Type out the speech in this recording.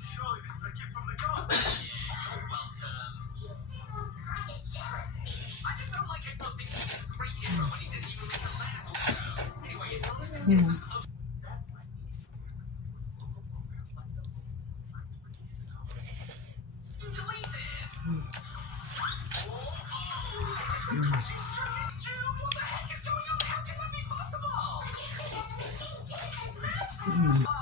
Surely this is a gift from the gods. Yeah, you're welcome. You sound kind of jealous. I just don't like it not thinking he's a great hero when he didn't even read the letter for so. Anyway, as long as this gets us close. That's why we need to hear local programs like the local science for kids. Delete it! What the heck is going on? How can that be possible? Because that machine gave us magic.